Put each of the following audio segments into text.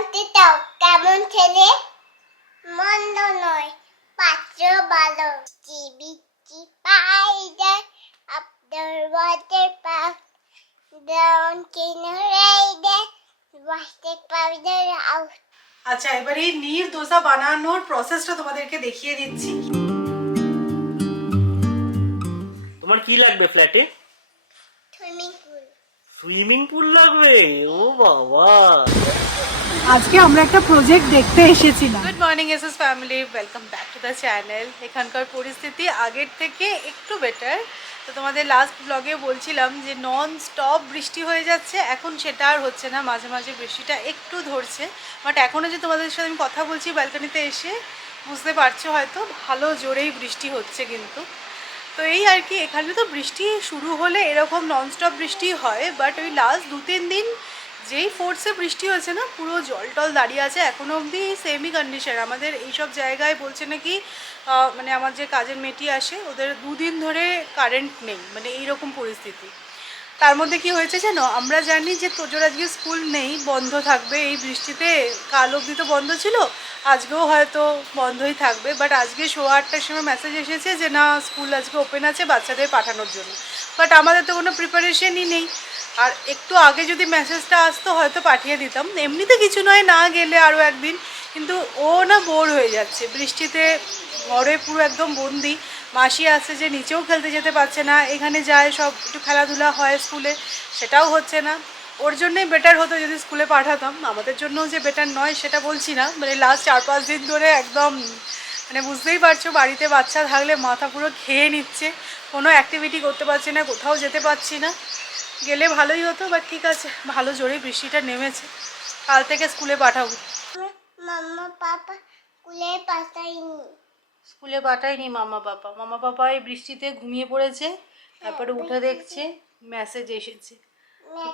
জানতেটাও কেমন ছেলে মন্দ নয় পাত্র ভালো চিবিচি পাইডার আপনার ওয়াটার পার্ক ডাউন কিনারে ওয়াটার পাউডার আউট। আচ্ছা, এবারে নীর দোসা বানানোর প্রসেসটা তোমাদেরকে দেখিয়ে দিচ্ছি। তোমার কি লাগবে ফ্ল্যাটে? সুইমিং পুল লাগবে? ও বাবা, আজকে আমরা একটা প্রজেক্ট দেখতে এসেছিলাম। Good morning SS family, welcome back to the channel. এখানকার পরিস্থিতি আগের থেকে একটু বেটার। তো তোমাদের লাস্ট ব্লগে বলছিলাম যে নন স্টপ বৃষ্টি হয়ে যাচ্ছে, এখন সেটা আর হচ্ছে না, মাঝে মাঝে বৃষ্টিটা একটু ধরছে। বাট এখনও যে তোমাদের সাথে আমি কথা বলছি ব্যালকনিতে এসে, বুঝতে পারছো হয়তো ভালো জোরেই বৃষ্টি হচ্ছে কিন্তু। তো এই আর কি, এখানে তো বৃষ্টি শুরু হলে এরকম ননস্টপ বৃষ্টি হয়, বাট ওই লাস্ট 2-3 দিন যেই ফোর্সে বৃষ্টি হয়েছে না, পুরো জল টল দাঁড়িয়ে আছে এখনও অবধি সেমই কন্ডিশন। আমাদের এইসব জায়গায় বলছে নাকি মানে আমার যে কাজের মেয়েটি আসে ওদের 2 দিন ধরে কারেন্ট নেই, মানে এইরকম পরিস্থিতি। তার মধ্যে কি হয়েছে জানো, আমরা জানি যে তোজোর আজকে স্কুল নেই, বন্ধ থাকবে এই বৃষ্টিতে। কাল অবধি তো বন্ধ ছিল, আজকেও হয়তো বন্ধই থাকবে। বাট আজকে 8:15টার সময় মেসেজ এসেছে যে না, স্কুল আজকে ওপেন আছে বাচ্চাদের পাঠানোর জন্য। বাট আমাদের তো কোনো প্রিপারেশনই নেই। আর একটু আগে যদি মেসেজটা আসতো হয়তো পাঠিয়ে দিতাম, এমনিতে কিছু নয় না গেলে আরও একদিন। কিন্তু ও না বোর হয়ে যাচ্ছে বৃষ্টিতে, ঘরে পুরো একদম বন্দি। মাসি আসছে যে নিচেও খেলতে যেতে পারছে না, এখানে যায় সব একটু খেলাধুলা হয় স্কুলে, সেটাও হচ্ছে না। ওর জন্যই বেটার হতো যদি স্কুলে পাঠাতাম, আমাদের জন্যও যে বেটার নয় সেটা বলছি না। মানে লাস্ট 4-5 দিন ধরে একদম মানে বুঝতেই পারছো, বাড়িতে বাচ্চা থাকলে মাথা পুরো খেয়ে নিচ্ছে, কোনো অ্যাক্টিভিটি করতে পারছি না, কোথাও যেতে পারছি না। গেলে ভালোই হতো, বাট ঠিক আছে, ভালো জোরে বৃষ্টিটা নেমেছে, কাল থেকে স্কুলে পাঠাবো। মাম্মা পাপা স্কুলে পাঠায়নি মামা পাপা এই বৃষ্টিতে ঘুমিয়ে পড়েছে, তারপরে উঠে দেখছে মেসেজ এসেছে।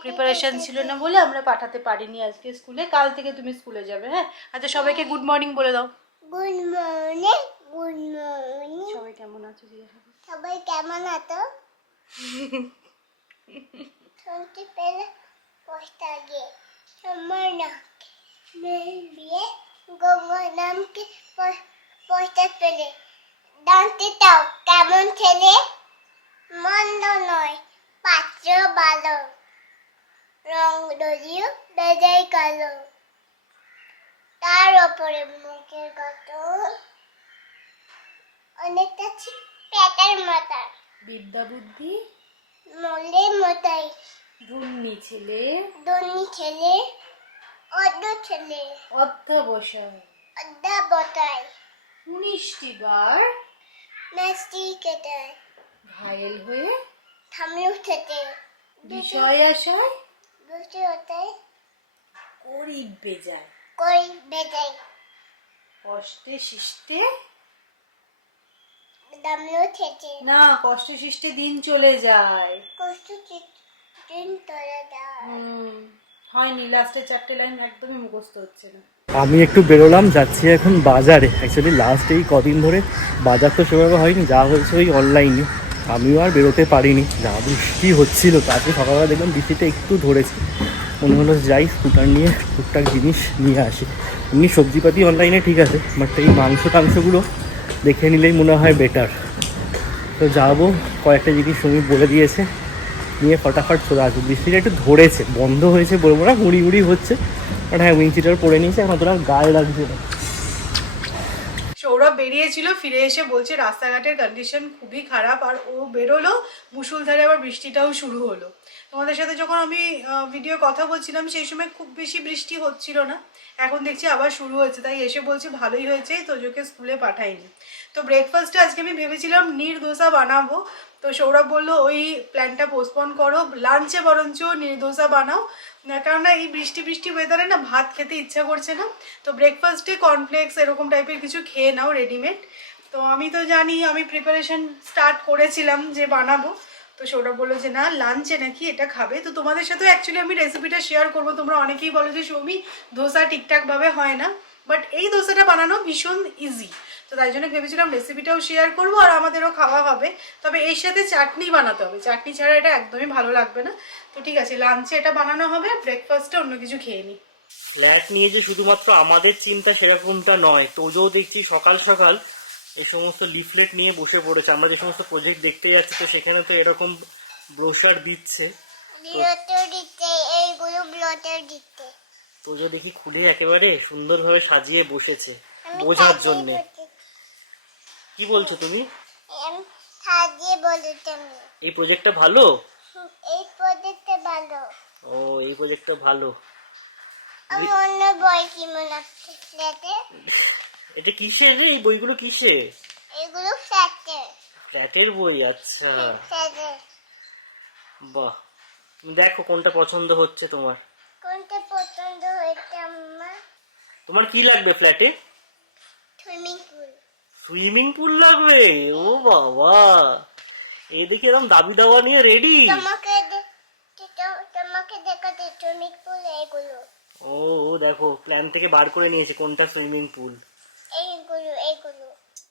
প্রিপারেশন ছিল না বলে আমরা পাঠাতে পারিনি আজকে স্কুলে, কাল থেকে তুমি স্কুলে যাবে। হ্যাঁ, আচ্ছা সবাইকে গুড মর্নিং বলে দাও। Good morning. Good morning. সবাই কেমন আছো জিজ্ঞাসা করো। সবাই কেমন আছো? শুনতে পেলে পোস্টা গিয়ে আমার নাম বিয়ে গঙ্গা নামকে পোস্টা পেলে জানতেটাও কেমন ছেলে মন্দ নয় পাত্র ভালো রং দলীয় বেজাই কালো তার ওপরে মুখের গঠন অনেকটা ঠিক পেটার মাথা বিদ্যা বুদ্ধি মলে মতাই ধুন্নি ছেলে অর্ধ ছেলে অধ্যবসায় অর্ধা বতাই 19টি বার মেস্টি কেটে ঘায়েল হয়ে থামিয়ে উঠেতে বিষয় আশায় দুটো হতাই গরিব বেজায় কই বেজাই কষ্টে শিষ্টে দামিয়ে উঠেতে না, কষ্টে শিষ্টে দিন চলে যায়। কষ্ট দিন তোলা যায় হয়নি, লাস্টের 4টে লাইন একদমই মুখস্থ হচ্ছে না। আমি একটু বেরোলাম, যাচ্ছি এখন বাজারে। অ্যাকচুয়ালি লাস্ট এই কদিন ধরে বাজার তো সেভাবে হয়নি, যা হয়েছে ওই অনলাইনে। আমিও আর বেরোতে পারিনি, যা বৃষ্টি হচ্ছিল। তারপরে সকালবেলা দেখলাম বৃষ্টিটা একটু ধরেছে, মনে হলো যাই স্কুটার নিয়ে টুকটাক জিনিস নিয়ে আসি। এমনি সবজিপাতি অনলাইনে ঠিক আছে, বাট এই মাংস টাংসগুলো দেখে নিলেই মনে হয় বেটার। তো যাবো, কয়েকটা জিনিস তুমি বলে দিয়েছে, নিয়ে ফটাফট চলে আসবো। বৃষ্টিটা একটু ধরেছে, বন্ধ হয়েছে বলবো না, গুঁড়ি গুঁড়ি হচ্ছে। বাট হ্যাঁ, উইন্ডচিটার পরে নিয়েছে, এখন তোরা গায়ে লাগছে না। সৌরভ বেরিয়েছিল, ফিরে এসে বলছে রাস্তাঘাটের কন্ডিশন খুবই খারাপ। আর ও বেরোলো, মুষলধারে আবার বৃষ্টিটাও শুরু হলো। তোমাদের সাথে যখন আমি ভিডিও কথা বলছিলাম সেই সময় খুব বেশি বৃষ্টি হচ্ছিল না, এখন দেখছি আবার শুরু হয়েছে। তাই এসে বলছি ভালোই হয়েছে তোজোকে স্কুলে পাঠাইনি। তো ব্রেকফাস্টে আজকে আমি ভেবেছিলাম নীর দোসা বানাবো, তো সৌরভ বললো ওই প্ল্যানটা পোস্টপন করো, লাঞ্চে বরঞ্চ নীর দোসা বানাও, কেননা এই বৃষ্টি ওয়েদারে না ভাত খেতে ইচ্ছা করছে না। তো ব্রেকফাস্টে কর্নফ্লেক্স এরকম টাইপের কিছু খেয়ে নাও রেডিমেড। তো আমি তো জানি, আমি প্রিপারেশন স্টার্ট করেছিলাম যে বানাবো। তো সৌরভ বললো যে না, লাঞ্চে নাকি এটা খাবে। তো তোমাদের সাথেও অ্যাকচুয়ালি আমি রেসিপিটা শেয়ার করবো। তোমরা অনেকেই বলো যে সৌমি দোসা ঠিকঠাকভাবে হয় না, বাট এই দোসাটা বানানো ভীষণ ইজি। তো তাই জন্য ভেবেছিলাম রেসিপিটাও শেয়ার করবো আর আমাদেরও খাওয়া হবে। তবে এর সাথে চাটনি বানাতে হবে, চাটনি ছাড়া এটা একদমই ভালো লাগবে না। তো ঠিক আছে, লাঞ্চে এটা বানানো হবে, ব্রেকফাস্টে অন্য কিছু খেয়ে নিই। ফ্ল্যাট নিয়ে যে শুধুমাত্র আমাদের চিন্তা সেরকমটা নয়, তোজও দেখছি সকাল সকাল এই সমস্ত লিফলেট নিয়ে বসে পড়েছে। আমরা যে সমস্ত প্রজেক্ট দেখতে যাচ্ছি তো সেখানে তো এরকম ব্রোশার দিচ্ছে, ব্লটার দিতে, এইগুলো ব্লটার দিতে। তোজো দেখি খুলে একেবারে সুন্দরভাবে সাজিয়ে বসেছে আমি বোঝার সাজিয়ে জন্য। বলতে- কি বলছো তুমি? আমি সাজিয়ে বলতে আমি। এই প্রজেক্টটা ভালো? এই প্রজেক্টটা ভালো। ও, এই প্রজেক্টটা ভালো। আমি অন্য বই কিনে রাখছি ফ্ল্যাটে। এটা কিসের রে? এই বইগুলো কিসের? এগুলো ফ্ল্যাটে। ফ্ল্যাটের বই? আচ্ছা, ফ্ল্যাটে। বাহ। দেখো কোনটা পছন্দ হচ্ছে তোমার। কোনটা পছন্দ হয়েছে আমার? তোমার কি লাগবে ফ্ল্যাটে? Swimming pool. সুইমিং পুল লাগবে? ও বাবা, এই দেখি এরকম দাবি দাওয়া নিয়ে রেডি। তোমাকে দেখাতে সুইমিং পুল এগুলো। ও দেখো, প্ল্যান থেকে বার করে নিয়েছে কোনটা সুইমিং পুল। এইগুলো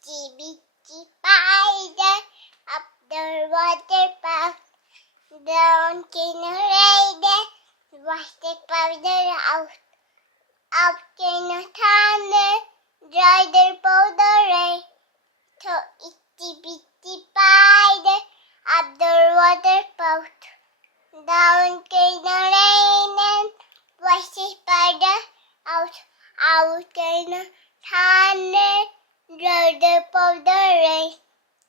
চিবিচি পাইডার up the water park down can ride water powder out can thunder dry the powder so itty bitty spider up the water spout down can rain and wash the spider out can thunder dry the powder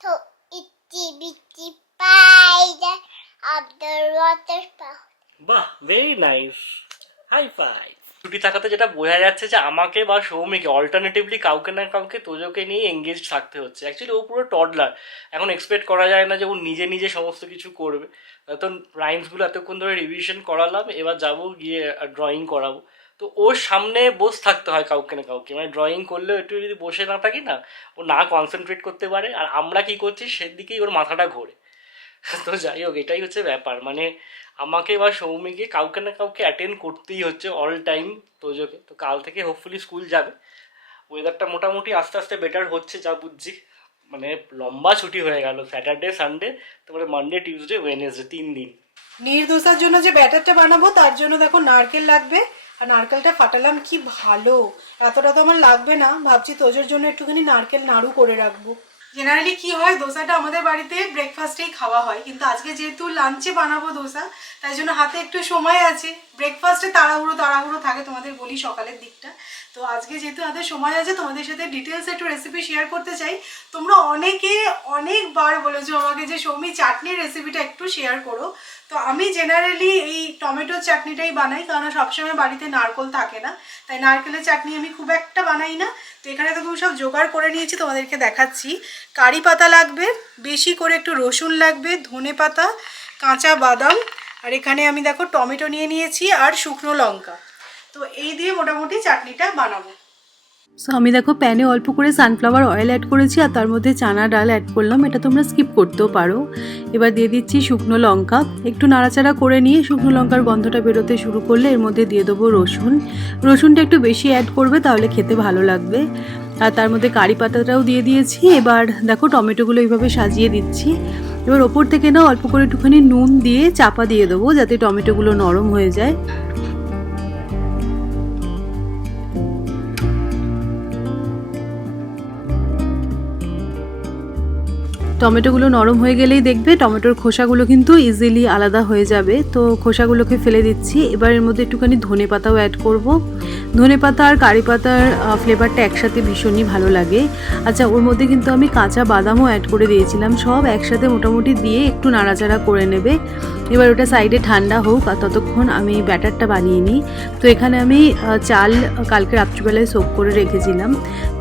so itty bitty spider up the water spout. বাহ, very nice, high five. ছুটি থাকাতে যেটা বোঝা যাচ্ছে যে আমাকে বা সৌমিকে alternatively কাউকে না কাউকে তোজোকে নিয়ে এঙ্গেজ থাকতে হচ্ছে। অ্যাকচুয়ালি ও পুরো টডলার, এখন এক্সপেক্ট করা যায় না যে ও নিজে নিজে সমস্ত কিছু করবে। তো রাইমসগুলো এতক্ষণ ধরে রিভিশন করালাম, এবার যাবো গিয়ে ড্রয়িং করাবো। তো ওর সামনে বসে থাকতে হয় কাউকে না কাউকে, মানে ড্রয়িং করলেও একটু যদি বসে না থাকি না, ও না কনসেন্ট্রেট করতে পারে। আর আমরা কী করছি সেদিকেই ওর মাথাটা ঘোরে। তো যাই হোক, এটাই হচ্ছে ব্যাপার, মানে আমাকে বা সৌমিকে কাউকে না কাউকে অ্যাটেন্ড করতেই হচ্ছে অল টাইম তোজোকে। তো কাল থেকে হোপফুলি স্কুল যাবে। ওয়েদারটা মোটামুটি আস্তে আস্তে বেটার হচ্ছে যা বুঝছি, মানে লম্বা ছুটি হয়ে গেল, স্যাটারডে সানডে, তারপরে মানডে টিউসডে ওয়েডনেসডে 3 দিন। নির্দোষার জন্য যে ব্যাটারটা বানাবো তার জন্য দেখো নারকেল লাগবে, আর নারকেলটা ফাটালাম কি ভালো। এতটা তো আমার লাগবে না, ভাবছি তোজোর জন্য একটুখানি নারকেল নাড়ু করে রাখবো। জেনারেলি কি হয়, দোসাটা আমাদের বাড়িতে ব্রেকফাস্টেই খাওয়া হয়, কিন্তু আজকে যেহেতু লাঞ্চে বানাবো দোসা, তাই জন্য হাতে একটু সময় আছে। ব্রেকফাস্টে তাড়াহুড়ো থাকে, তোমাদের বলি সকালের দিকটা। তো আজকে যেহেতু হাতে সময় আছে, তোমাদের সাথে ডিটেলস একটু রেসিপি শেয়ার করতে চাই। তোমরা অনেকে অনেকবার বলেছো আমাকে যে সৌমি চাটনির রেসিপিটা একটু শেয়ার করো। তো আমি জেনারেলি এই টমেটোর চাটনিটাই বানাই, কারণ সবসময় বাড়িতে নারকেল থাকে না, তাই নারকেলের চাটনি আমি খুব একটা বানাই না। তো এখানে তো সব জোগাড় করে নিয়েছি, তোমাদেরকে দেখাচ্ছি। কারি পাতা লাগবে, বেশি করে একটু রসুন লাগবে, ধনে পাতা, কাঁচা বাদাম, আর এখানে আমি দেখো টমেটো নিয়ে নিয়েছি আর শুকনো লঙ্কা। তো এই দিয়ে মোটামুটি চাটনিটা বানাবো। সো আমি দেখো প্যানে অল্প করে সানফ্লাওয়ার অয়েল অ্যাড করেছি, আর তার মধ্যে চানা ডাল অ্যাড করলাম। এটা তোমরা স্কিপ করতেও পারো। এবার দিয়ে দিচ্ছি শুকনো লঙ্কা, একটু নাড়াচাড়া করে নিয়ে শুকনো লঙ্কার গন্ধটা বেরোতে শুরু করলে এর মধ্যে দিয়ে দেবো রসুনটা একটু বেশি অ্যাড করবে, তাহলে খেতে ভালো লাগবে। আর তার মধ্যে কারি পাতাটাও দিয়ে দিয়েছি। এবার দেখো টমেটোগুলো এইভাবে সাজিয়ে দিচ্ছি। এবার ওপর থেকে না অল্প করে একটুখানি নুন দিয়ে চাপা দিয়ে দেবো, যাতে টমেটোগুলো নরম হয়ে যায়। টমেটোগুলো নরম হয়ে গেলেই দেখবে টমেটোর খোসাগুলো কিন্তু ইজিলি আলাদা হয়ে যাবে। তো খোসাগুলোকে ফেলে দিচ্ছি। এবার এর মধ্যে একটুখানি ধনে পাতাও অ্যাড করব। ধনে পাতা আর কারি পাতার ফ্লেভারটা একসাথে ভীষণই ভালো লাগে। আচ্ছা, ওর মধ্যে কিন্তু আমি কাঁচা বাদামও অ্যাড করে দিয়েছিলাম। সব একসাথে মোটামুটি দিয়ে একটু নাড়াচাড়া করে নেবে। এবার ওটা সাইডে ঠান্ডা হোক, আর ততক্ষণ আমি ব্যাটারটা বানিয়ে নিই। তো এখানে আমি চাল কালকে রাত্রিবেলায় সোক করে রেখেছিলাম।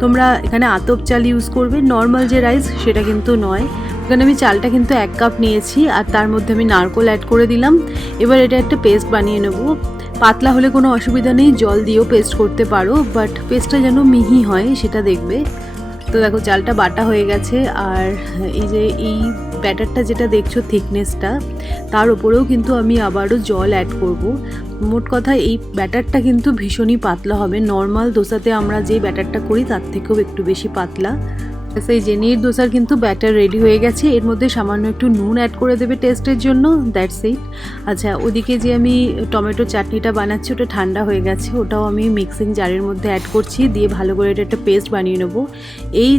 তোমরা এখানে আতপ চাল ইউজ করবে, নর্মাল যে রাইস সেটা কিন্তু নয়। এখানে আমি চালটা কিন্তু 1 কাপ নিয়েছি, আর তার মধ্যে আমি নারকেল অ্যাড করে দিলাম। এবার এটা একটা পেস্ট বানিয়ে নেব। পাতলা হলে কোনো অসুবিধা নেই, জল দিয়েও পেস্ট করতে পারো, বাট পেস্টটা যেন মিহি হয় সেটা দেখবে। তো দেখো চালটা বাটা হয়ে গেছে, আর এই যে এই ব্যাটারটা যেটা দেখছো থিকনেসটা, তার উপরেও কিন্তু আমি আবারও জল অ্যাড করব। মোট কথা এই ব্যাটারটা কিন্তু ভীষণই পাতলা হবে। নর্মাল দোসাতে আমরা যে ব্যাটারটা করি তার থেকেও একটু বেশি পাতলা। সেই জেনির দোসার কিন্তু ব্যাটার রেডি হয়ে গেছে। এর মধ্যে সামান্য একটু নুন অ্যাড করে দেবে টেস্টের জন্য, দ্যাটস ইট। আচ্ছা, ওদিকে যে আমি টমেটো চাটনিটা বানাচ্ছি ওটা ঠান্ডা হয়ে গেছে, ওটাও আমি মিক্সিং জারের মধ্যে অ্যাড করছি, দিয়ে ভালো করে এটা একটা পেস্ট বানিয়ে নেবো। এই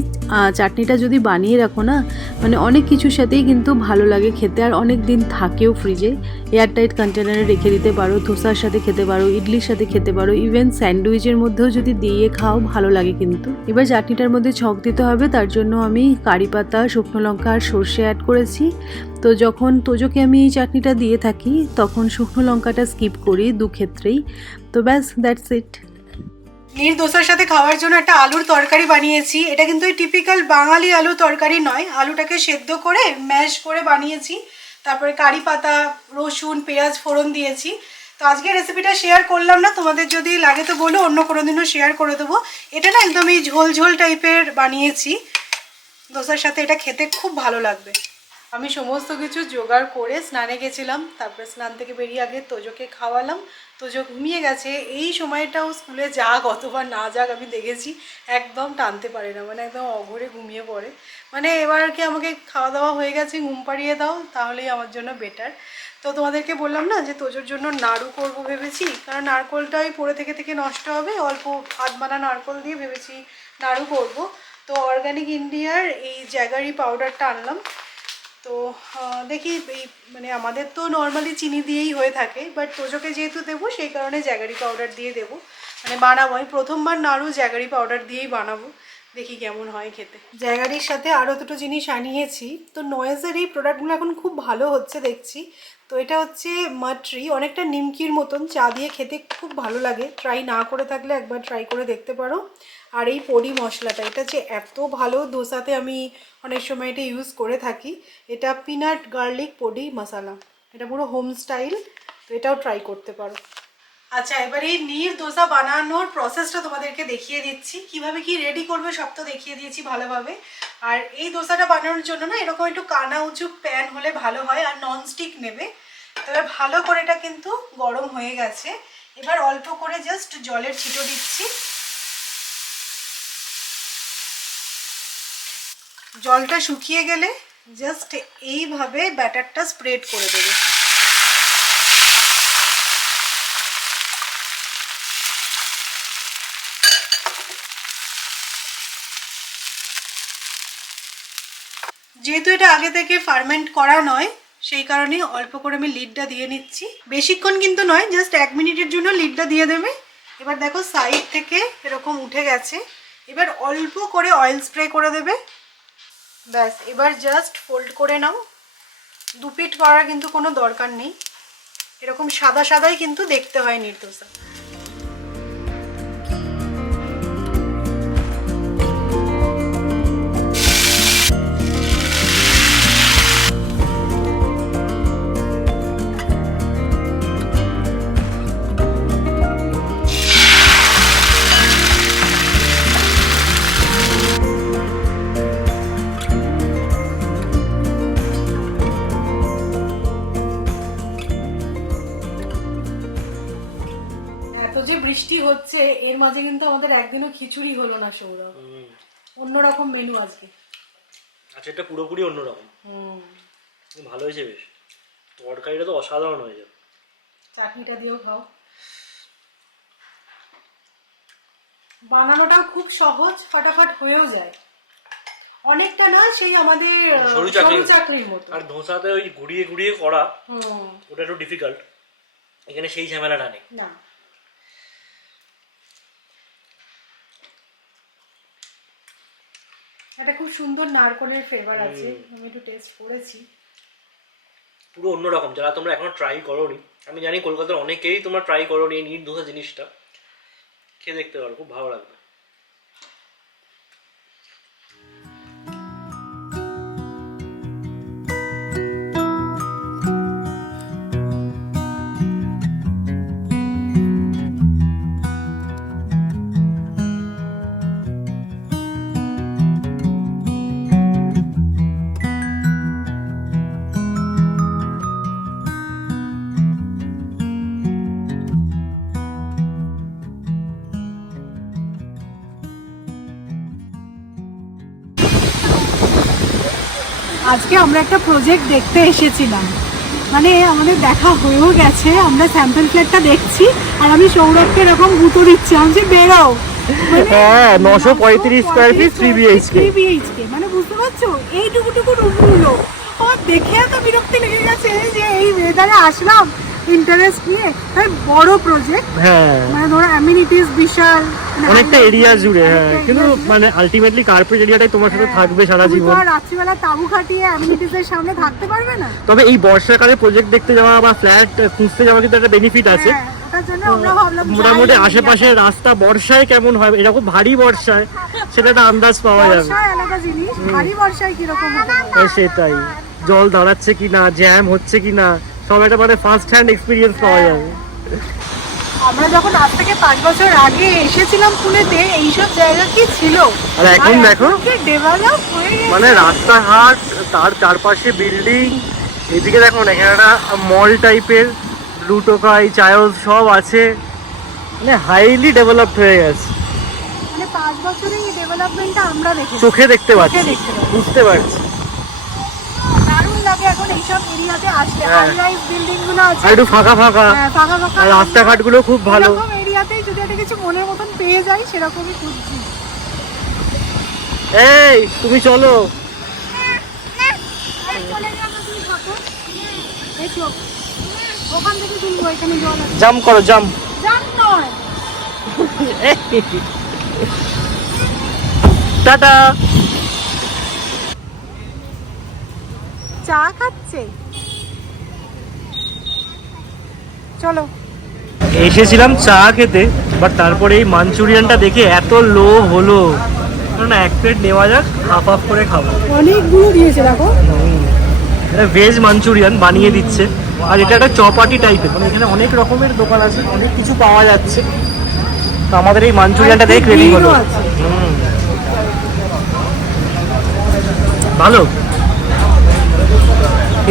চাটনিটা যদি বানিয়ে রাখো না, মানে অনেক কিছুর সাথেই কিন্তু ভালো লাগে খেতে, আর অনেক দিন থাকেও ফ্রিজে। এয়ারটাইট কন্টেনারে রেখে দিতে পারো, ধোসার সাথে খেতে পারো, ইডলির সাথে খেতে পারো, ইভেন স্যান্ডউইচের মধ্যেও যদি দিয়ে খাও ভালো লাগে কিন্তু। এবার চাটনিটার মধ্যে ছক দিতে হবে, তার জন্য আমি কারি পাতা, শুকনো লঙ্কা আর সর্ষে অ্যাড করেছি। তো যখন তোজোকে আমি এই চাটনিটা দিয়ে থাকি তখন শুকনো লঙ্কাটা স্কিপ করি ক্ষেত্রেই। তো ব্যাস, দ্যাটস ইট। নীর দোসার সাথে খাওয়ার জন্য একটা আলুর তরকারি বানিয়েছি। এটা কিন্তু ওই টিপিক্যাল বাঙালি আলু তরকারি নয়, আলুটাকে সেদ্ধ করে ম্যাশ করে বানিয়েছি, তারপরে কারি পাতা, রসুন, পেঁয়াজ ফোড়ন দিয়েছি। তো আজকে রেসিপিটা শেয়ার করলাম না, তোমাদের যদি লাগে তো বলো, অন্য কোনো দিনও শেয়ার করে দেবো। এটা না একদম এই ঝোল ঝোল টাইপের বানিয়েছি, দোসার সাথে এটা খেতে খুব ভালো লাগবে। আমি সমস্ত কিছু জোগাড় করে স্নানে গেছিলাম, তারপরে স্নান থেকে বেরিয়ে আগে তোজোকে খাওয়ালাম। তোজো ঘুমিয়ে গেছে। এই সময়টাও স্কুলে যাক অথবা না যাক আমি দেখেছি একদম টানতে পারে না, মানে একদম অঘরে ঘুমিয়ে পড়ে। মানে এবার কি আমাকে খাওয়া দাওয়া হয়ে গেছে, ঘুম পাড়িয়ে দাও, তাহলেই আমার জন্য বেটার। তো তোমাদেরকে বললাম না যে তোজোর জন্য নাড়ু করব ভেবেছি, কারণ নারকোলটাই পড়ে থেকে থেকে নষ্ট হবে, অল্প হাত বানা নারকোল দিয়ে ভেবেছি নাড়ু করব। তো অর্গানিক ইন্ডিয়ার এই জ্যাগারি পাউডারটা আনলাম। তো দেখি এই মানে আমাদের তো নর্মালি চিনি দিয়েই হয়ে থাকে, বাট তোজোকে যেহেতু দেবো সেই কারণে জ্যাগারি পাউডার দিয়ে দেবো, মানে বানাবো। আমি প্রথমবার নাড়ু জ্যাগারি পাউডার দিয়েই বানাবো, দেখি কেমন হয় খেতে। জ্যাগারির সাথে আরও দুটো জিনিস আনিয়েছি। তো নয়েজের এই প্রোডাক্টগুলো এখন খুব ভালো হচ্ছে দেখছি। তো এটা হচ্ছে মাট্রি, অনেকটা নিমকির মতন, চা দিয়ে খেতে খুব ভালো লাগে। ট্রাই না করে থাকলে একবার ট্রাই করে দেখতে পারো। আর এই পরি মশলাটা, এটা যে এত ভালো, দোসাতে আমি অনেক সময় এটা ইউজ করে থাকি। এটা পিনাট গার্লিক পরি মশলা, এটা পুরো হোম স্টাইল, তো এটাও ট্রাই করতে পারো। আচ্ছা, এবার এই নীর দোসা বানানোর প্রসেসটা তোমাদেরকে দেখিয়ে দিচ্ছি, কিভাবে কি রেডি করবে সব তো দেখিয়ে দিয়েছি ভালোভাবে। আর এই দোসাটা বানানোর জন্য না এরকম একটু কানা উঁচু প্যান হলে ভালো হয়, আর ননস্টিক নেবে। তবে ভালো করে এটা কিন্তু গরম হয়ে গেছে। এবার অল্প করে জাস্ট জলের ছিটো দিচ্ছি। জলটা শুকিয়ে গেলে জাস্ট এইভাবে ব্যাটারটা স্প্রেড করে দেবে। যেহেতু এটা আগে থেকে ফার্মেন্ট করা নয়, সেই কারণে অল্প করে আমি লিডটা দিয়ে নিচ্ছি। বেশিক্ষণ কিন্তু নয়, জাস্ট 1 মিনিটের জন্য লিডটা দিয়ে দেবে। এবার দেখো সাইড থেকে এরকম উঠে গেছে। এবার অল্প করে অয়েল স্প্রে করে দেবে, ব্যাস। এবার জাস্ট ফোল্ড করে নাও। দুপিট করার কিন্তু কোনো দরকার নেই, এরকম সাদা সাদাই কিন্তু দেখতে হয় নীর দোসা। যে বৃষ্টি হচ্ছে এর মাঝে কিন্তু আমাদের একদিনও খিচুড়ি হলো না সৌরভ, অন্যরকম মেনু আজকে। আচ্ছা, এটা পুরোপুরি অন্যরকম। ভালো হয়েছে বেশ, তরকারিটা তো অসাধারণ হয়ে যাবে। চাটনিটা দিয়েও খাও। বানানোটাও খুব সহজ, ফটাফট হয়েও যায়, অনেকটা না সেই আমাদের সরু চাকরির মতো। আর ধোসাতে ওই ঘুরিয়ে ঘুরিয়ে করা, ওটা একটু ডিফিকাল্ট, এখানে সেই ঝামেলাটা নেই। না, এটা খুব সুন্দর নারকোলের ফ্লেভার আছে, আমি একটু টেস্ট করেছি, পুরো অন্যরকম। যারা তোমরা এখনো ট্রাই করোনি, আমি জানি কলকাতার অনেকেই তোমরা ট্রাই করোনি এই নীর দোসা জিনিসটা, খেয়ে দেখতে পারো, খুব ভালো লাগবে। আজকে আমরা একটা প্রজেক্ট দেখতে এসেছিলাম, মানে আমাদের দেখা হয়েও গেছে, আমরা স্যাম্পল ফ্ল্যাটটা দেখছি আর আমি সৌরভকে এরকম গুঁতো দিচ্ছি, আমি যে বেরোও। হ্যাঁ 935 স্কয়ার ফিট 3 BHK, মানে বুঝতে পারছো এইটুকুটুকু রুমগুলো আমার দেখে এত বিরক্তি লেগে গেছে যে এই ওয়েদারে আসলাম ইন্টারেস্ট নিয়ে। বড় প্রজেক্ট, হ্যাঁ মানে ধরো অ্যামিনিটিস বিশাল, মানে অনেকটা এরিয়া জুড়ে। হ্যাঁ কিন্তু মানে আলটিমেটলি কার্পেট এরিয়াটাই তোমার সাথে থাকবে সারা জীবন। রাত্রিবেলা তাবু খাটিয়ে অ্যামিনিটিস এর সামনে থাকতে পারবে না। তবে এই বর্ষাকালে প্রজেক্ট দেখতে যাওয়া বা ফ্ল্যাট খুঁজতে যাওয়া কিন্তু একটা বেনিফিট আছে। ওটার জন্য আমরা ভাবলাম মোটামুটি আশেপাশে রাস্তা বর্ষায় কেমন হয়, এরকম ভারী বর্ষায় সেটা একটা আন্দাজ পাওয়া যাবে। বর্ষায় আলাদা জিনিস, ভারী বর্ষায় কিরকম হতে পারে। সেটাই, জল দাঁড়াচ্ছে কিনা, জ্যাম হচ্ছে কিনা, সব একটা মানে ফার্স্ট হ্যান্ড এক্সপিরিয়েন্স পাওয়া যাবে। আমরা যখন আজ থেকে 5 বছর আগে এসেছিলাম পুনেতে, এইসব জায়গা কি ছিল, আর এখন দেখো ডেভেলপ হয়ে গেছে। মানে রাস্তাঘাট, তার চারপাশে বিল্ডিং, এদিকে দেখো না এখানে একটা মল টাইপের, ব্লু টোকাই, চায়স সব আছে, মানে হাইলি ডেভেলপড হয়ে গেছে। মানে 5 বছরে এই ডেভেলপমেন্টটা আমরা দেখেছি, চোখে দেখতে পাচ্ছি, দেখতে পাচ্ছি। বুঝতে পারছি। দারুণ লাগে এখন এইসব এরিয়াতে আসলে, হ্যাঁ। হাই রাইজ বিল্ডিং গুলো আছে, আর একটু ফাঁকা ফাঁকা, হ্যাঁ, ফাঁকা ফাঁকা, আর রাস্তাঘাটগুলো খুব ভালো। এরকম এরিয়াতেই যদি একটা কিছু মনের মতন পেয়ে যাই সেরকমই খুঁজছি। এই তুমি চলো, এই চলে যাবো, তুমি থাকো। এসো, ওখান থেকে তুলবো, এখানে জল আছে। জাম্প করো, জাম্প। জান নয়, টাটা। চা খাচ্ছে, চলো। এসেছিলাম চা খেতে, বাট তারপরে এই মাঞ্চুরিয়ানটা দেখে এত লোভ হলো না, এক প্লেট নেওয়া যাক, হাফ হাফ করে খাবো। অনেকগুলো দিয়েছে দেখো, এটা ভেজ মাঞ্চুরিয়ান বানিয়ে দিচ্ছে, আর এটা একটা চপাটি টাইপের, মানে এখানে অনেক রকমের দোকান আছে, অনেক কিছু পাওয়া যাচ্ছে। তো আমাদের এই মাঞ্চুরিয়ানটা দেখে রেডি হলো। ভালো।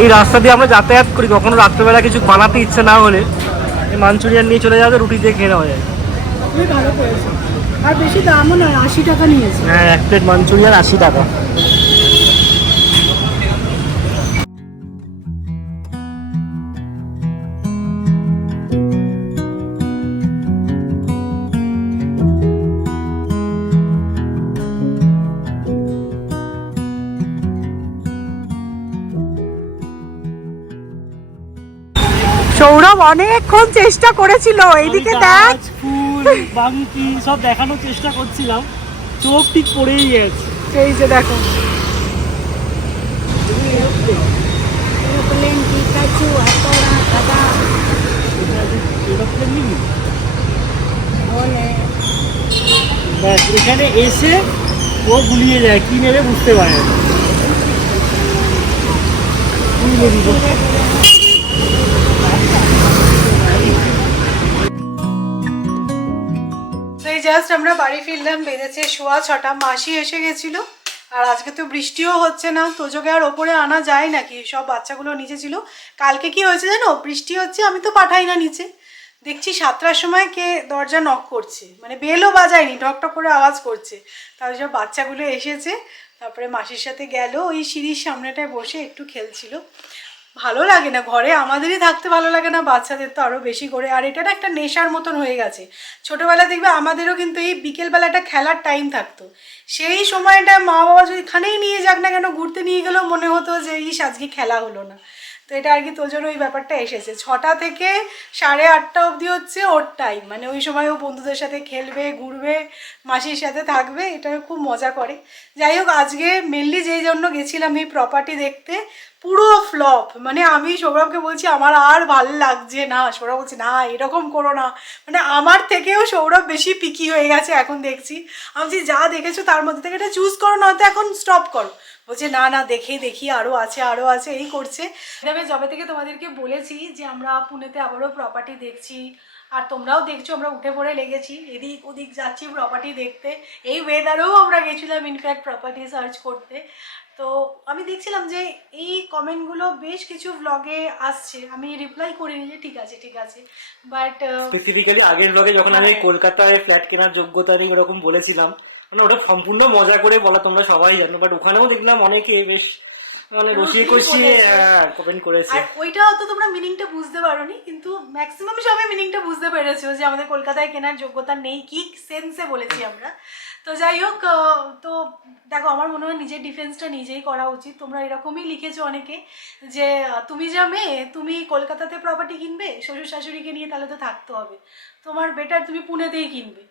এই রাস্তা দিয়ে আমরা যাতায়াত করি, কখনো রাত্রেবেলা কিছু বানাতে ইচ্ছে না হলে এই মাঞ্চুরিয়ান নিয়ে চলে যাওয়া, রুটি দিয়ে খেয়ে নেওয়া যায়। খুবই ভালো করেছে, আর বেশি দামও নয়, 80 টাকা নিয়েছে। হ্যাঁ, এক প্লেট মাঞ্চুরিয়ান 80 টাকা। সৌরভ অনেকক্ষণ চেষ্টা করেছিল, এইদিকে দেখ, ফুল বাঙ্কি সব দেখানোর চেষ্টা করছিলাম, চোখ ঠিক পড়েই গেছে। এই যে দেখো, এখানে এসে ও গুলিয়ে যায়, কি নেবে বুঝতে পারে না। এই জাস্ট আমরা বাড়ি ফিরলাম, বেজেছে 6:15। মাসি এসে গেছিল, আর আজকে তো বৃষ্টিও হচ্ছে না, তোজোকে আর ওপরে আনা যায় নাকি, সব বাচ্চাগুলো নিচে ছিল। কালকে কি হয়েছে জানো, বৃষ্টি হচ্ছে, আমি তো পাঠাই না নিচে, দেখছি 7টার সময় কে দরজা নক করছে, মানে বেলও বাজায়নি, ঠক ঠক করে আওয়াজ করছে। তারপরে সব বাচ্চাগুলো এসেছে, তারপরে মাসির সাথে গেল, ওই সিঁড়ির সামনেটায় বসে একটু খেলছিল। ভালো লাগে না ঘরে, আমাদেরই থাকতে ভালো লাগে না, বাচ্চাদের তো আরও বেশি করে। আর এটা না একটা নেশার মতন হয়ে গেছে। ছোটোবেলা দেখবে আমাদেরও কিন্তু এই বিকেলবেলা একটা খেলার টাইম থাকতো, সেই সময়টা মা বাবা যদি এখানেই নিয়ে যাক না কেন, ঘুরতে নিয়ে গেলেও মনে হতো যে ইস আজকে খেলা হলো না। তো এটা আর কি তোর ওই ব্যাপারটা এসেছে। 6টা থেকে 8:30 অবধি হচ্ছে ওর টাইম, মানে ওই সময় ও বন্ধুদের সাথে খেলবে, ঘুরবে, মাসির সাথে থাকবে, এটা খুব মজা করে। যাই হোক, আজকে মেনলি যেই জন্য গেছিলাম এই প্রপার্টি দেখতে, পুরো ফ্লপ। মানে আমি সৌরভকে বলছি আমার আর ভাল লাগছে না, সৌরভ বলছে না এরকম করো না, মানে আমার থেকেও সৌরভ বেশি পিকি হয়ে গেছে এখন দেখছি। আমি যে যা দেখেছো তার মধ্যে থেকে এটা চুজ করো, না তো এখন স্টপ করো। বলছে না না দেখি আরও আছে এই করছে। তবে যবে থেকে তোমাদেরকে বলেছি যে আমরা পুনেতে আবারও প্রপার্টি দেখছি, আর তোমরাও দেখছো, আমরা উঠে পড়ে লেগেছি, এদিক ওদিক যাচ্ছি প্রপার্টি দেখতে। এই ওয়েদারেও আমরা গেছিলাম ইনফ্যাক্ট প্রপার্টি সার্চ করতে। তো আমি দেখছিলাম যে এই কমেন্টগুলো বেশ কিছু ব্লগে আসছে, আমি রিপ্লাই করিনি যে ঠিক আছে, বাট স্পেসিফিক্যালি আগের ব্লগে যখন আমি কলকাতায় ফ্ল্যাট কেনার যোগ্যতা নেই এরকম বলেছিলাম, মানে ওটা সম্পূর্ণ মজা করে বলা, তোমরা সবাই জানো, বাট ওখানেও দেখলাম অনেকে বেশ মানে বসিয়ে কষিয়ে কমেন্ট করেছে। আর ওইটা তো তোমরা মিনিংটা বুঝতে পারোনি, কিন্তু ম্যাক্সিমাম সবাই মিনিংটা বুঝতে পেরেছো যে আমাদের কলকাতায় কেনার যোগ্যতা নেই, কি সেন্সে বলেছি আমরা। তো যাই হোক, তো দেখো আমার মনে হয় নিজের ডিফেন্সটা নিজেই করা উচিত। তোমরা এরকমই লিখেছো অনেকে যে তুমি যা মেয়ে, তুমি কলকাতাতে প্রপার্টি কিনবে, শ্বশুর শাশুড়িকে নিয়ে তাহলে তো থাকতে হবে, তোমার বেটার তুমি পুনেতেই কিনবে।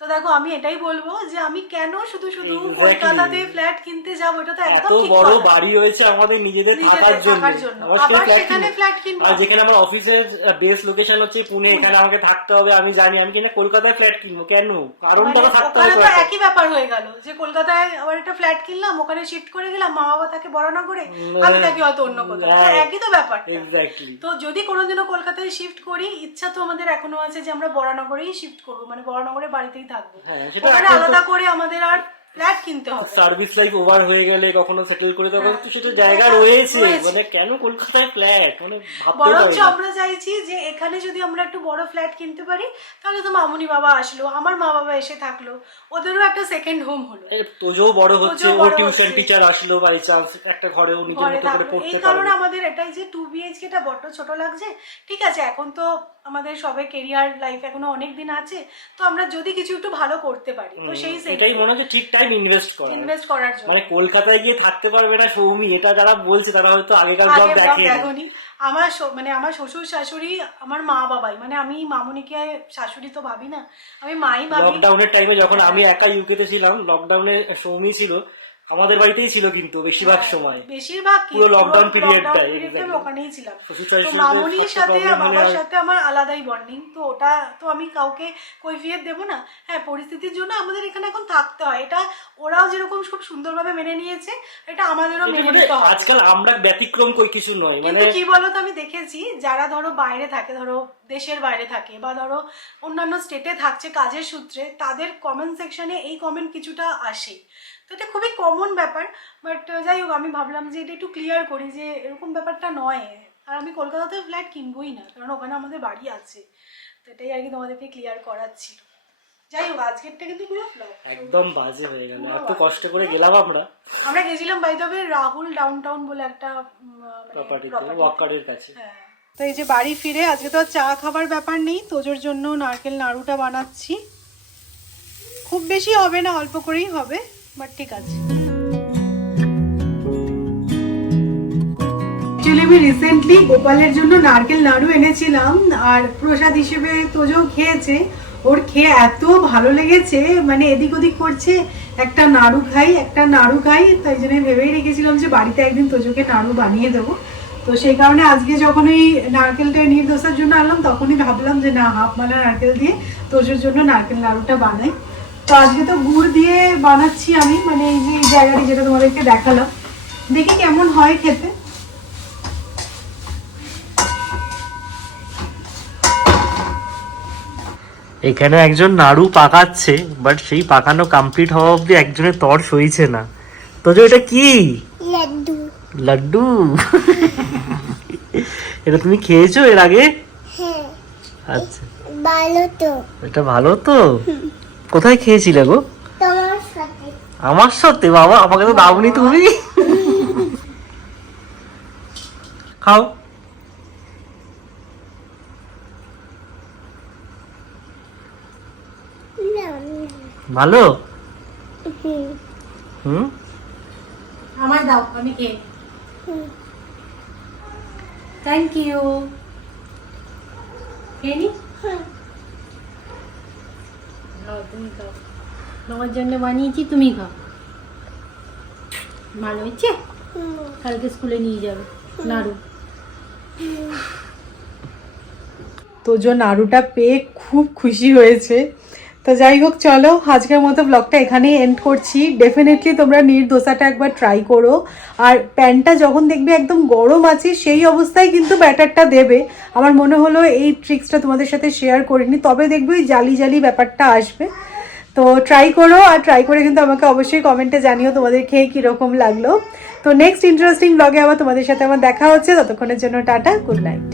তো দেখো আমি এটাই বলবো যে আমি কেন শুধু শুধু কলকাতাতে ফ্ল্যাট কিনতে যাবো, এটা তো একদম ঠিক বড় কথা। বাড়ি হয়েছে আমাদের নিজেদের থাকার জন্য, আবার সেখানে ফ্ল্যাট কিনবো। আর যেখানে আমার অফিসের বেস লোকেশন হচ্ছে পুনে, এখানে আমাকে থাকতে হবে, আমি জানি আমি কিনা কলকাতায় ফ্ল্যাট কিনবো কেন, কারণটা থাকতে হবে। ওখানে তো একই ব্যাপার হয়ে গেল যে কলকাতায় আবার একটা ফ্ল্যাট কিনলাম, ওখানে শিফট করে গেলাম, মা বাবা তাকে বড় না করে, আমি তাকে হয়তো অন্য কোথাও, একই তো ব্যাপার। এক্স্যাক্টলি। তো যদি কোনোদিনও কলকাতায় শিফট করি, ইচ্ছা তো আমাদের এখনো আছে যে আমরা বড়নগরেই শিফট করবো, মানে বড়নগরে বাড়িতেই থাকবো, ওখানে আলাদা করে আমাদের আর ফ্ল্যাট কিনতে হবে। সার্ভিস লাইফ ওভার হয়ে গেলে কখনো সেটেল করে তখন তো সেটা জায়গা রয়েছে, মানে কেন কলকাতায় ফ্ল্যাট, মানে বরঞ্চ আমরা চাইছি যে এখানে যদি আমরা একটু বড় ফ্ল্যাট কিনতে পারি, তাহলে তো মামুনি বাবা আসলো, আমার মা বাবা এসে থাকলো, ওদেরও একটা সেকেন্ড হোম হলো। তোজো বড় হচ্ছে, ও টিউশন টিচার আসলো, বাই চান্স একটা ঘরে ও নিজের মতো করে পড়তে পারবে। এই কারণে আমাদের এটাই যে 2 BHK টা বড় ছোট লাগছে। ঠিক আছে, এখন তো আমাদের সবে কেরিয়ার লাইফ এখনো অনেক দিন আছে, তো আমরা যদি কিছু একটু ভালো করতে পারি, তো সেই এটাই মনে হচ্ছে ঠিক টাইম ইনভেস্ট করার জন্য। মানে কলকাতায় গিয়ে থাকতে পারবে না সৌমি, এটা যারা বলছে তারা হয়তো আগেকার জব দেখেনি। আমার শ্বশুর শাশুড়ি, আমার মা বাবাই, মানে আমি মামুনিকে শাশুড়ি তো ভাবি না, আমি মাই ভাবি। লকডাউনের টাইমে যখন আমি একা ইউকেতে ছিলাম, লকডাউনে সৌমি ছিল আমাদের বাড়িতেই ছিল, কিন্তু বেশিরভাগ সময় পুরো লকডাউন পিরিয়ডটাই ওখানেই ছিলাম। তো মামুনির সাথে বাবার সাথে আমার আলাদাই বন্ডিং, তো ওটা তো আমি কাউকে কৈফিয়ত দেবো না। হ্যাঁ, পরিস্থিতির জন্য আমাদের এখানে এখন থাকতে হয়, এটা ওরাও যেরকম খুব সুন্দরভাবে মেনে নিয়েছে, এটা আমাদেরও মেনে নিতে হয়। আজকাল আমরা ব্যতিক্রম কই কিছু নয়। কিন্তু কি বলতো, আমি দেখেছি যারা ধরো বাইরে থাকে, ধরো দেশের বাইরে থাকে বা ধরো অন্যান্য স্টেটে থাকছে কাজের সূত্রে, তাদের কমেন্ট সেকশনে এই কমেন্ট কিছুটা আসে, তো এটা খুবই কমন ব্যাপার। বাট যাই হোক, আমি ভাবলাম যে এটা একটু ক্লিয়ার করি যে এরকম ব্যাপারটা নয়, আর আমি কলকাতাতে ফ্ল্যাট কিনবোই না, কারণ ওখানে আমাদের বাড়ি আছে। তো এটাই আর কি তোমাদেরকে ক্লিয়ার করার ছিল। যাই হোক, আজকেরটা কিন্তু পুরো ফ্লপ, একদম বাজে হয়ে গেল। এত কষ্ট করে গেলাম আমরা গেছিলাম by the way Rahul downtown বলে একটা প্রপার্টিতে, ওয়াকারের কাছে। হ্যাঁ, তো এই যে বাড়ি ফিরে আজকে তো চা খাবার ব্যাপার নেই, তোজোর জন্য নারকেল নাড়ুটা বানাচ্ছি। খুব বেশি হবে না, অল্প করেই হবে, বাট ঠিক আছে। অ্যাকচুয়ালি আমি রিসেন্টলি গোপালের জন্য নারকেল নাড়ু এনেছিলাম, আর প্রসাদ হিসেবে তোজো খেয়েছে, ওর খেয়ে এত ভালো লেগেছে, মানে এদিক ওদিক করছে একটা নাড়ু খাই, তাই জন্য ভেবেই রেখেছিলাম যে বাড়িতে একদিন তোজোকে নাড়ু বানিয়ে দেবো। তো সেই কারণে আজকে যখন এই নারকেলটা নির্দোষার জন্য আনলাম, তখনই ভাবলাম যে না, হাফ মালা নারকেল দিয়ে তোজোর জন্য নারকেল নাড়ুটা বানাই। তো আজকে তো গুড় দিয়ে বানাচ্ছি আমি, মানে এই যে জায়গাটি যেটা তোমাদেরকে দেখালাম, দেখি কেমন হয় খেতে। এখানে একজন নাড়ু পাকাচ্ছে, বাট সেই পাকানো কমপ্লিট হওয়া অব্দি একজনের তর সইছে না। তো যে এটা কি? লাড্ডু। লাড্ডু? এটা তুমি খেয়েছো এর আগে? হ্যাঁ। আচ্ছা, ভালো তো। এটা ভালো তো? কোথায় খেয়েছিলে গো? তোমার সাথে। আমার সাথে? বাবা, আমাকে তো দাওনি তুমি। খাও। ভালো? হুম, আমার দাও, আমি খেয়ে। Thank you. খেয়ে নি? তুমি খাও, তোমার জন্য বানিয়েছি, তুমি খাও। ভালো হয়েছে? কালকে স্কুলে নিয়ে যাবে নাড়ু। তোজো নাড়ুটা পেয়ে খুব খুশি হয়েছে। তো যাই হোক, চলো আজকের মতো ব্লগটা এখানেই এন্ড করছি। ডেফিনেটলি তোমরা নির্দোসাটা একবার ট্রাই করো, আর প্যানটা যখন দেখবে একদম গরম আছে সেই অবস্থায় কিন্তু ব্যাটারটা দেবে। আমার মনে হলো এই ট্রিক্সটা তোমাদের সাথে শেয়ার করিনি, তবে দেখবে ওই জালি জালি ব্যাপারটা আসবে। তো ট্রাই করো, আর ট্রাই করে কিন্তু আমাকে অবশ্যই কমেন্টে জানিও তোমাদের খেয়ে কীরকম লাগলো। তো নেক্সট ইন্টারেস্টিং ব্লগে আবার তোমাদের সাথে আমার দেখা হচ্ছে, ততক্ষণের জন্য টাটা, গুড নাইট।